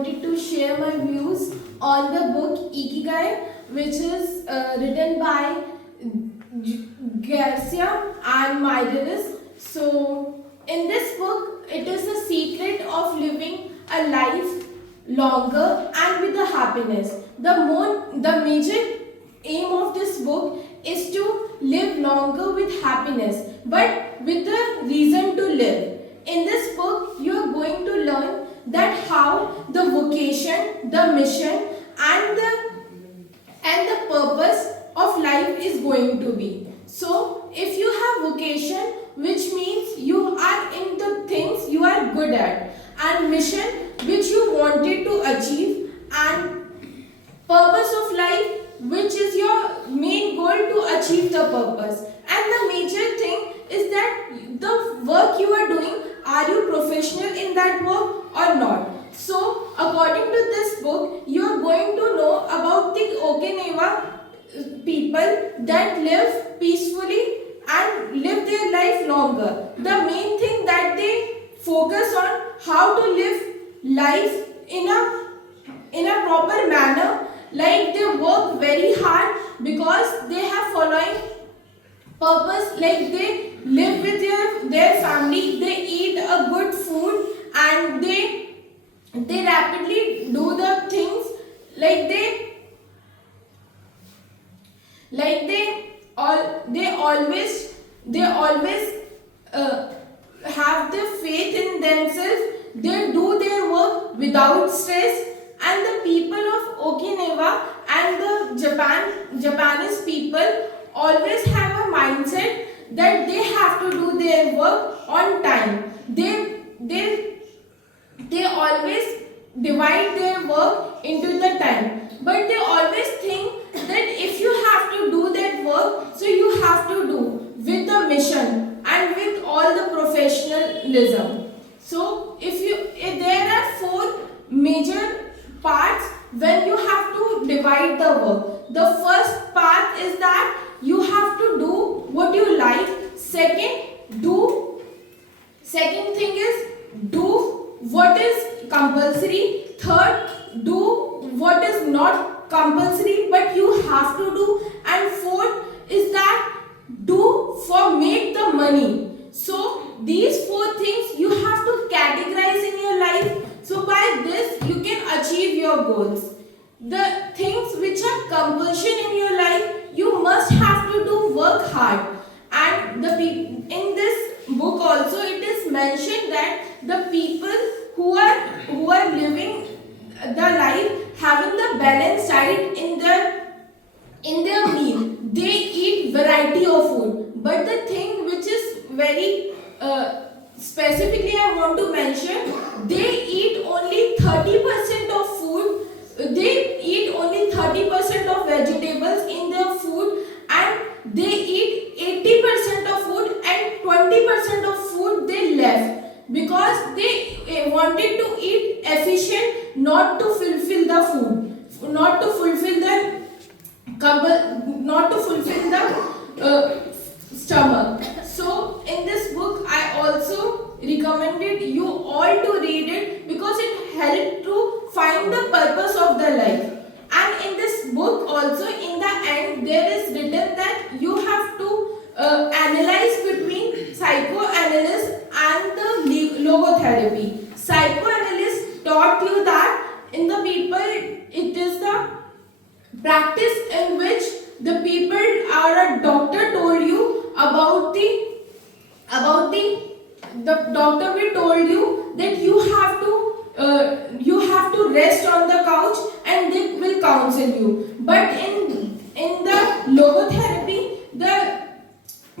wanted to share my views on the book Ikigai, which is written by Garcia and Meireles. So, in this book, it is the secret of living a life longer and with the happiness. The major aim of this book is to live longer with happiness, but with the reason to live. In this book, you are going to learn that how the vocation, the mission, and the purpose of life is going to be. So, if you have vocation, which means you are in the things you are good at, and mission, which you wanted to achieve, and purpose of life, which is your main goal to achieve the purpose. And the major thing is that the work you are doing, are you professional in that work or not? So, according to this book, you are going to know about the Okinawa people that live peacefully and live their life longer. The main thing that they focus on how to live life in a proper manner, like they work very hard because they have following purpose, like they live with their family, they eat a good food, and they rapidly do the things like they always have the faith in themselves. They do their work without stress, and the people of Okinawa and the Japanese people always have a mindset that they have to do their work on time. They always divide their work into the time, but they always think that if you have to do that work, so you have to do with the mission and with all the professionalism. So if there are four major parts when you have to divide the work. The first part is that you have to do what you like. Second thing is do what is compulsory. Third, do what is not compulsory but you have to do. And fourth is that do for make the money. So these four things you have to categorize in your life. So by this you can achieve your goals. The things which are compulsion in your life, you must have to do work hard. And in this book also it is mentioned that the people who are living the life, having the balanced diet in their meal, they eat variety of food. But the thing which is very specifically I want to mention, they eat only 30% of food. They eat only 30% of vegetables in their food, and they eat 80% of food, and 20% of food they left because they wanted to eat efficient, not to fulfill the food, not to fulfill the stomach. So in this book I also recommended you all to read it because it helped to find the purpose of the life. And in this book also, in the end, there is written that you have to analyze between psychoanalysis and the logotherapy. Psychoanalyst taught you that in the people it is the practice in which the people or a doctor told you about the doctor will told you that you have to rest on the couch and they will counsel you. But in the logotherapy, the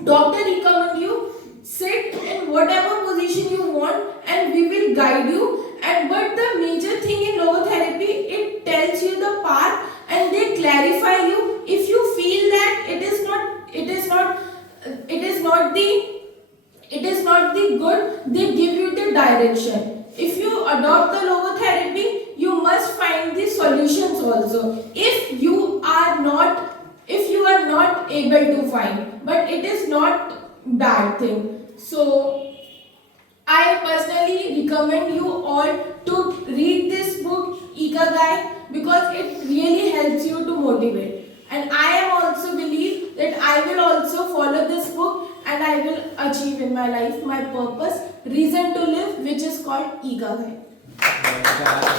doctor recommend you sit in whatever position you want and we will guide you. But the major thing in logotherapy, it tells you the path and they clarify you. If you feel that it is not the good, they give you the direction. If you adopt the logotherapy, you must find the solutions also. If you are not motivate. And I am also believe that I will also follow this book and I will achieve in my life my purpose, reason to live, which is called Ikigai.